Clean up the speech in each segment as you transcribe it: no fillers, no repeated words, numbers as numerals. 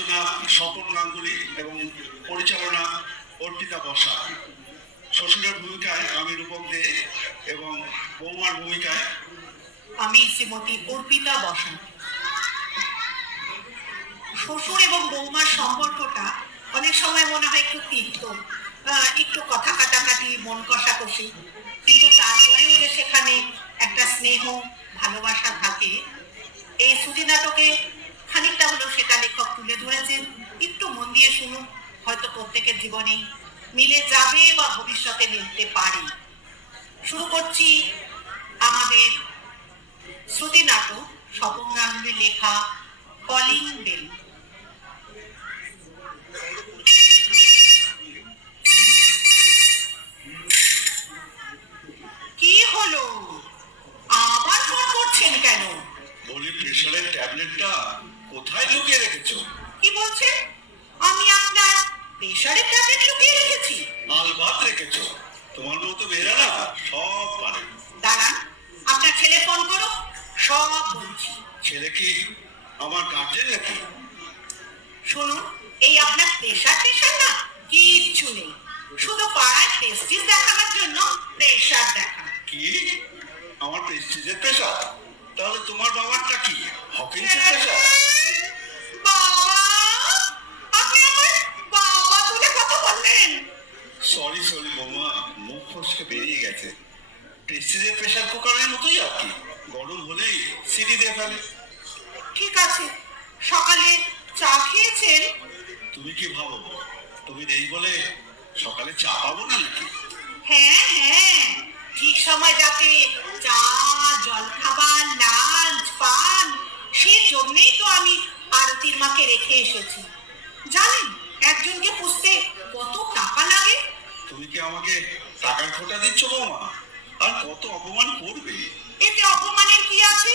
রচনা স্বপন গাঙ্গুলি এবং পরিচালনা অর্পিতা বসা। শ্বশুরের ভূমিকায় আমি রূপক দে এবং বৌমার ভূমিকায় আমি শ্রীমতী অর্পিতা বসা। শ্বশুর এবং বৌমার সম্পর্কটা অনেক সময় মনে হয় একটু তিক্ত, একটু কথা কাটাকাটি, মন কষাকষি, কিন্তু তারপরেও যে সেখানে একটা স্নেহ ভালোবাসা থাকে, এই শ্রুতি নাটকে খানিকটা হলেও সেটা লেখক তুলে ধরেছেন। একটু মন দিয়ে শুনুন, হয়তো প্রত্যেকের জীবনেই মিলে যাবে বা ভবিষ্যতে মিলতে পারে। শুরু করছি আমাদের শ্রুতি নাটক স্বপন গাঙ্গুলির লেখা কলিং বেল। কি হলো, আবার ফোন করছেন কেন? বলি, প্রেশারের ট্যাবলেটটা কোথায় লুকিয়ে রেখেছো? কি বলছেন? আমি আপনার প্রেশারের ট্যাবলেট লুকিয়ে রেখেছি? আলবাত রেখেছো, তোমার মতো মেয়েরা না সব পারে। দাঁড়ান, আপনার ছেলে ফোন করো, সব বলছি। ছেলে কি আমার গার্জেন নাকি? শুনুন, এই আপনার প্রেশার না কিচ্ছু নেই, শুধু পাড়ায় প্রেস্টিজ দেখানোর জন্য প্রেশার দেখান। কি আমার প্রেস্টিজের প্রেশার? তাহলে তোমার বাবারটা কি হকিন্সের প্রেশার? বাবা, আপনি আমার বাবা তুলে কথা বললেন। সরি বৌমা, মুখ ফসকে বেরিয়ে গেছে। প্রেস্টিজের প্রেশার কুকারের মতোই আর কি, গরম হলেই সিটি দিয়ে ফেলে। ঠিক আছে, সকালে চা খেয়েছেন? তুমি কি ভাবো তুমি নেই বলে সকালে চা পাবো না নাকি? হ্যাঁ, ঠিক সময় যাতে চা, জলখাবার, লাঞ্চ, পান, সেই জন্যই তো আমি আরতির মাকে রেখে এসেছি। জানেন একজনকে পুষতে কত টাকা লাগে? তুমি কি আমাকে টাকার খোটা দিচ্ছ বৌমা? আর কত অপমান করবে? এতে অপমানের কি আছে?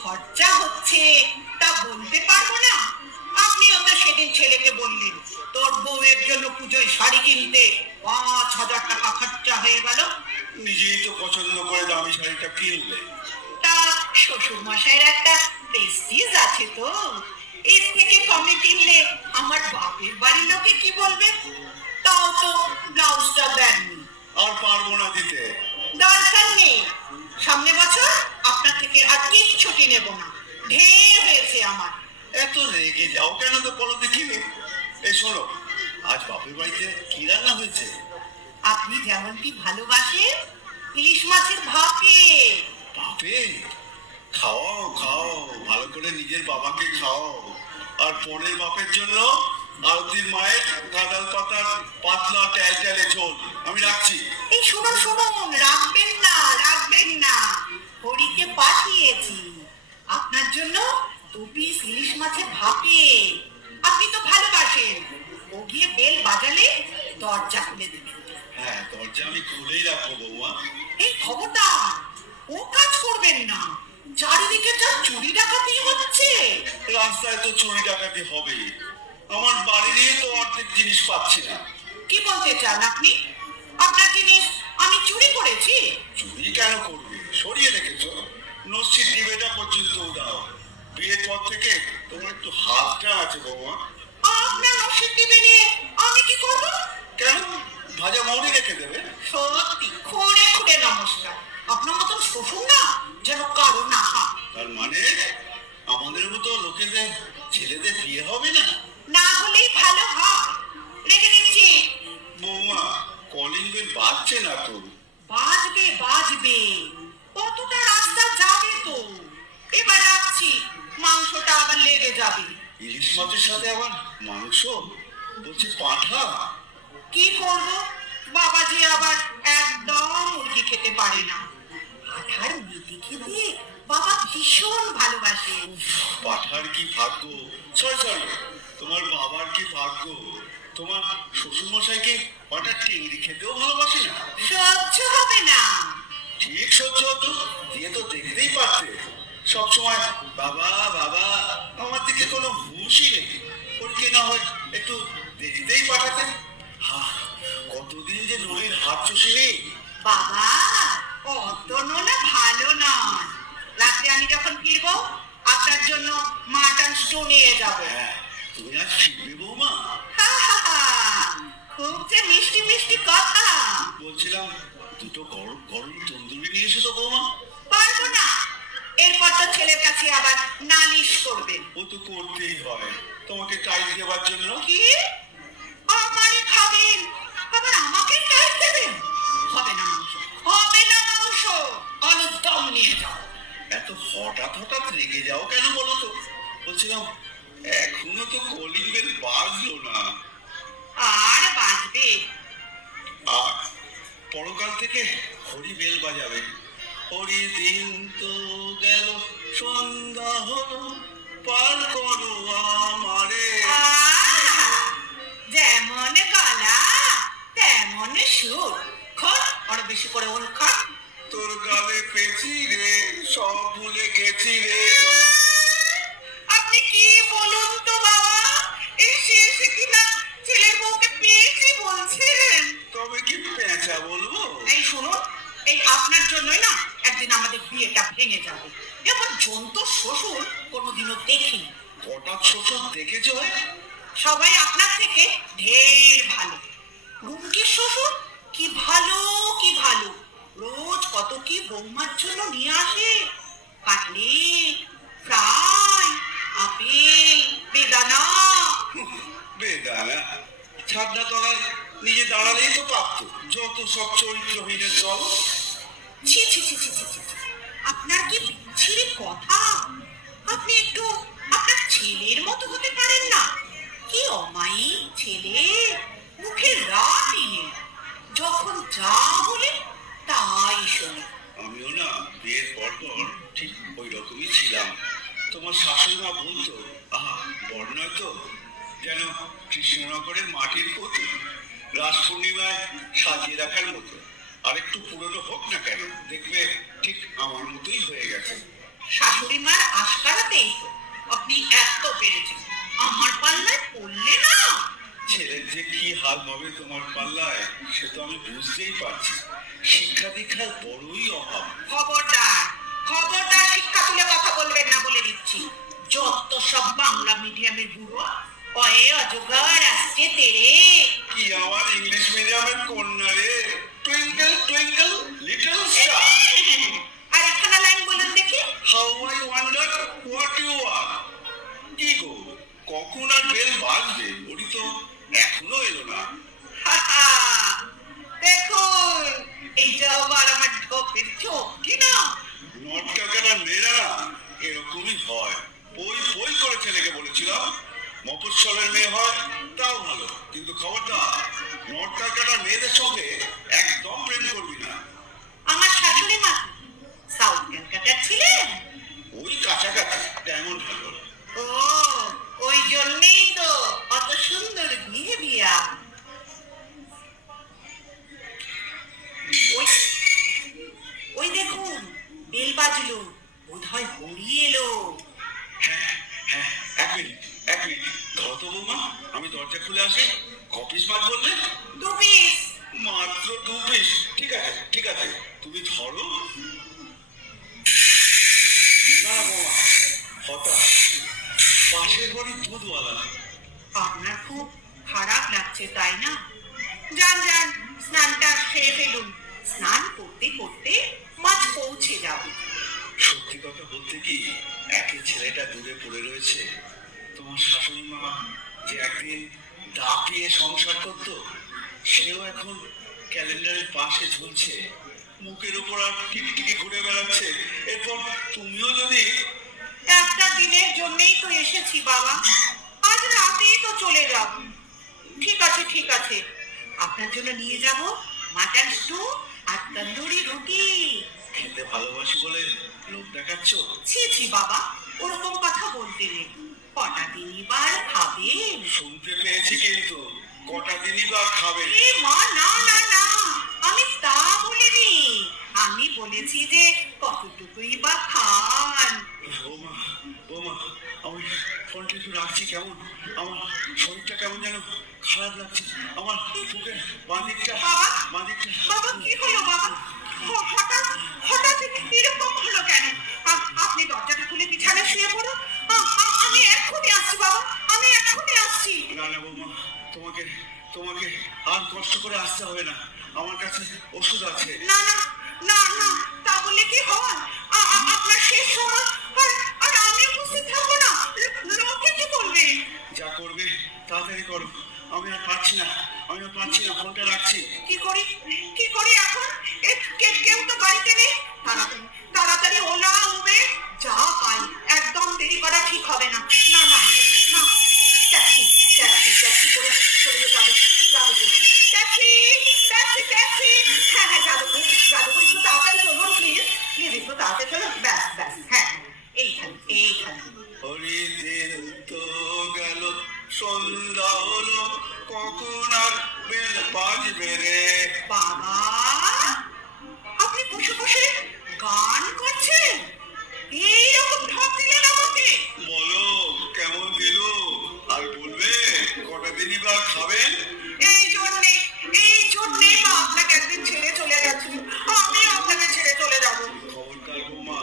খরচা হচ্ছে তা বলতে পারবো না? আপনিও তো সেদিন ছেলেকে বললেন তোর বউয়ের জন্য পুজোয় শাড়ি কিনতে 5,000 টাকা খরচা হয়ে গেল। নিজেই তো পছন্দ করে দামি শাড়িটা কিনলে। তা শ্বশুর মশাইয়ের একটা প্রেস্টিজ আছে তো, এর থেকে কমে কিনলে আমার বাপের বাড়ির লোকে কি বলবে? তাও তো ব্লাউজটা দেননি। আর পারবো না দিতে। দরকার নেই, সামনে বছর আপনার থেকে আর কিচ্ছুটি নেব না, ঢের হয়েছে আমার। এত রেগে যাও কেন তো বলো দেখি। এই শোনো, আজ বাপের বাড়িতে কি রান্না হয়েছে? আপনি যেমনটি ভালোবাসেন, ইলিশ মাছের ভাপে। বাপে? খাওয়াও খাও, ভালো করে নিজের বাবাকে খাও। আর পরের বাপের জন্য আরতির মায়ের গাঁদাল পাতার পাতলা ট্যালট্যালে ঝোল। আমি রাখছি। এই শুনুন, রাখবেন না, হরিকে পাঠিয়েছি আপনার জন্য 2 পিস ইলিশ মাছের ভাপে। আপনি তো ভালোবাসেন, ও গিয়ে বেল বাজালে দরজা খুলে দেবেন। হ্যাঁ, দরজা আমি খুলেই রাখবো বৌমা। এই খবরদার, ও কাজ করবেন না, চারিদিকে যা চুরি ডাকাতি হচ্ছে। রাস্তায় তো চুরি ডাকাতি হবে, আমার বাড়িরই তো অর্ধেক জিনিস পাচ্ছি না। কি বলতে চান আপনি? আপনার জিনিস আমি চুরি করেছি? চুরি কেন করবে, সরিয়ে রেখেছো। নস্যির ডিবেটা পর্যন্ত দাও। বিয়ের পর থেকে তোমার একটু হাতটা আছে বৌমা। আপনার নকশির টিপে নিয়ে আমি কি করব? কেন, ভাজা মৌরি রেখে দেবে। সত্যি খুঁড়ে নমস্কার, আপনার মতন শ্বশুর না যেন কারো না হয়। তার মানে আমাদের মতো লোকেদের ছেলেদের বিয়ে হবে না? না হলেই ভালো হয়। রেখে দিচ্ছি। বৌমা, কলিং বেল বাজছে না তো? বাজবে, কতটা রাস্তা যাবে তো। এবার রাখছি, মাংসটা আবার লেগে যাবে। ইলিশ মাছের সাথে আবার মাংস? বলছি পাঁঠা। কি করব, বাবাজি আবার একদম মুরগি খেতে পারে না। পাঠার মেথি খেতে বাবা ভীষণ ভালোবাসে। পাঠার কি ভাগ্য, সরি, তোমার বাবার কি ভাগ্য। তোমার শ্বশুর মশাইকে পাঠার টেংরি খেতেও ভালোবাসে না? সহ্য হবে না। ঠিক সহ্য হতো, দিয়ে তো দেখতেই পারতে। সবসময় বাবা বাবা, আমার দিকে কোনো হুঁশই নেই। ওকে না হয় একটু দেখতেই পাঠাতেন। কতদিন যে নড়ির হাত চষিনি। বাবা অত নোনা ভালো নয়। রাত্রে আমি যখন ফিরবো আপনার জন্য মাটন স্টু নিয়ে যাবো। তুমি আজ ফিরবে বৌমা? হা হা হা, খুব যে মিষ্টি মিষ্টি কথা। বলছিলাম দুটো গরম গরম তন্দুরি নিয়ে এসো তো বৌমা। পারবো না, এরপর তো ছেলের কাছে আবার নালিশ করবেন। ও তো করতেই হয় তোমাকে টাইট দেওয়ার জন্য। কি আমারই খাবেন, আবার আমাকে টাইট দেবেন? হবে না মাংস, হবে না মাংস, আলুর দম নিয়ে যাও। এত হঠাৎ হঠাৎ রেগে যাও কেন বলো তো? বলছিলাম এখনো তো কলিং বেল বাজলো না। আর বাজবে। আর পরকাল থেকে হরি বেল বাজাবে। হরি দিন তো গেল, সন্ধ্যা হলো, পার করো আমারে। যেমন গলা তেমন সুর। খান আরো বেশি করে ওন খান। তোর গালে পেছি রে, সব ভুলে গেছি রে। আপনি কি বলুন তো বাবা, এসে এসে কিনা ছেলের বউকে পেয়েছি বলছেন। তবে কি পেঁচা বলবো? এই শুনুন, এই আপনার জন্যই না একদিন আমাদের বিয়েটা ভেঙে যাবে। এমন জন্তু শ্বশুর কোনোদিনও দেখিনি। হঠাৎ শ্বশুর দেখেছো? সবাই আপনার থেকে ঢের ভালো। রুমকির শ্বশুর কি ভালো, কি ভালো, রোজ কত কি বৌমার জন্য নিয়ে আসে। কাটলেট, ফ্রাই, আপেল, বেদানা। বেদানা ছাদনা তলায় নিজে দাঁড়ালেই তো পারতো। যত সব চরিত্রহীনের দল। ছি ছি ছি ছি ছি ছি ছি। আপনার কি বিচ্ছিরি কথা। আপনি একটু আপনার ছেলের মতো হতে পারেন না? কি অমায়িক ছেলে, মুখে রাতই নেই, যখন যা বলে তাই শোনে। আমিও না বিয়ের পর পর ঠিক ওই রকমই ছিলাম। তোমার শাশুড়ি মা বলতো, আহা বড় নয় তো, যেন কৃষ্ণনগরের মাটির পুতুল, রাস পূর্ণিমায় সাজিয়ে রাখার মতো। আর একটু পুরনো হোক না কেন, দেখবে ঠিক আমার মতোই হয়ে গেছে। শাশুড়ি মার আশকারাতেই তো আপনি এত বেড়েছেন। আমার পাল্লায় পড়লে না। ছেলের যে কি হাল হবে তোমার পাল্লায়, সে তো আমি বুঝতেই পারছি। শিক্ষা দীক্ষার বড়ই অভাব। খবরদার, খবরদার শিক্ষা তুলে কথা বলবেন না বলে দিচ্ছি। যত সব বাংলা মিডিয়ামের বুড়ো, অয়ে অজগর আসছে তেরে। কি আমার ইংলিশ মিডিয়ামের কন্যা রে, টুইঙ্কল টুইঙ্কল লিটল স্টার। আর একখানা লাইন বলুন দেখি। How I wonder what you are. কি গো, কখন আর বেল বাজবে? ওরি তো এখনো এলো না। হাহা, দেখুন এইটা আবার আমার ঢোকের চোখ কি না। নট কাকাটার মেয়েরা না এরকমই হয়। পই পই করে ছেলেকে বলেছিলাম মফস্বলের মেয়ে হয় তাও ভালো, কিন্তু খবরদার নট কাকাটার মেয়েদের সঙ্গে একদম প্রেম করবি না। আমার শাশুড়ি মা সাউথ ক্যালকাটার ছিলেন। ওই কাছাকাছি ডায়মন্ড হারবার। ও, ওই জন্যই তো অত সুন্দর বিহেভিয়া। ওই ওই দেখুন বেল বাজলো, বোধহয় হরি এলো। হ্যাঁ হ্যাঁ, এক মিনিট এক মিনিট, ধরো তো বৌমা, আমি দরজা খুলে আসি। কপিস মাছ বললে? 2 পিস। মাত্র 2 পিস? ঠিক আছে ঠিক আছে, তুমি ধরো। না বৌমা, হতাশ, পাশের বাড়ির দুধওয়ালা। আপনার খুব খারাপ লাগছে তাই না? যান যান, স্নানটা সেরে ফেলুন। স্নান করতে করতে মাছ পৌঁছে যাবে। সত্যি কথা বলতে কি, একই ছেলেটা দূরে পড়ে রয়েছে। তোমার শাশুড়ি মা যে একদিন দাপিয়ে সংসার করতো, সেও এখন ক্যালেন্ডারের পাশে ঝুলছে, মুখের উপর আর টিকটিকি ঘুরে বেড়াচ্ছে। এরপর তুমিও যদি। একটা দিনের জন্যই তো এসেছি বাবা, আজ রাতেই তো চলে যাব। ঠিক আছে ঠিক আছে, আপনার জন্য নিয়ে যাব মাটন স্টু আর তন্দুরি রুটি। খেতে ভালোবাসি বলে লোভ দেখাচ্ছ? ছি ছি বাবা, ওরকম কথা বলতে নেই। কটা দিনই বার খাবেন? শুনতে পেয়েছি, কিন্তু কটা দিনই বা খাবে? এ মা, না না না, আমি তা বলিনি। আমি বলেছি যে কতটুকুই বা খান। বৌমা বৌমা, আমি ফোনটা একটু রাখছি। কেমন আমার শরীরটা কেমন যেন খারাপ লাগছে। আমার বুকের বাঁদিকটা বাবা, বাঁদিকটা। বাবা কি হলো বাবা? হঠাৎ হঠাৎ এরকম হলো কেন? আপনি দরজাটা খুলে বিছানায় শুয়ে পড়ুন। আমি আমি এক্ষুনি আসছি বাবা, আমি এক্ষুনি আসছি। না না বৌমা, তোমাকে তোমাকে আর কষ্ট করে আসতে হবে না, আমার কাছে ওষুধ আছে। না না না না, তা বললে কি হয়? আপনার শেষ সময়, আর আর আমি উপস্থিত থাকবো না, লোকে কি বলবে? যা করবে তাড়াতাড়ি করো, আমি আর পারছি না, আমি আর পারছি না, ফোনটা রাখছি। কি করি, কি করি এখন? কেউ তো বাড়িতে নেই। তাড়াতাড়ি তাড়াতাড়ি ওলা উবের যা পাই, একদম দেরি করা ঠিক হবে না। না না না, ট্যাক্সি ট্যাক্সি ট্যাক্সি করে চলে যাবে, যাদবপুর। ট্যাক্সি ট্যাক্সি ট্যাক্সি, হ্যাঁ হ্যাঁ, যাদবপুর যাদবপুর, একটু তাড়াতাড়ি চলুন প্লিজ, প্লিজ একটু তাড়াতাড়ি চলুন, ব্যাস ব্যাস, হ্যাঁ এইখানে এইখানে। হরিদিন তো গেল, সন্ধ্যা হলো, কখন আর বেল বাজবে রে। বাবা, আপনি বসে বসে গান করছেন? এইরকম ঢপ দিলেন আমাকে? বলো কেমন দিল, আর বলবে কটা দিনই বা খাবেন। এই জন্যেই মা আপনাকে একদিন ছেড়ে চলে গেছিল, আমি আপনাকে ছেড়ে চলে যাব। খবরদার বৌমা,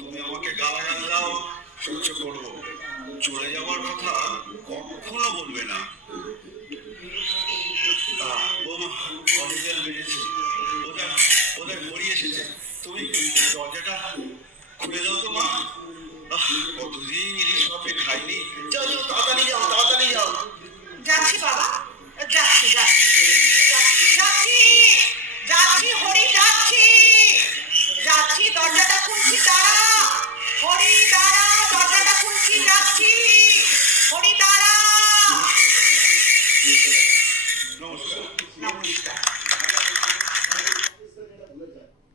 তুমি আমাকে গালাগাল দাও, সহ্য করবো, চলে যাওয়ার কথা কখনো বলবে না। বৌমা, কলেজের বেড়েছে, ওদের ওদের ঘড়ি এসেছে, তুমি দরজাটা খুলে দাও তো মা। কতদিন ইলিশ মাপে খাইনি, যাও যাও, তাড়াতাড়ি যাও, তাড়াতাড়ি যাও। যাচ্ছি বাবা, যাচ্ছি যাচ্ছি।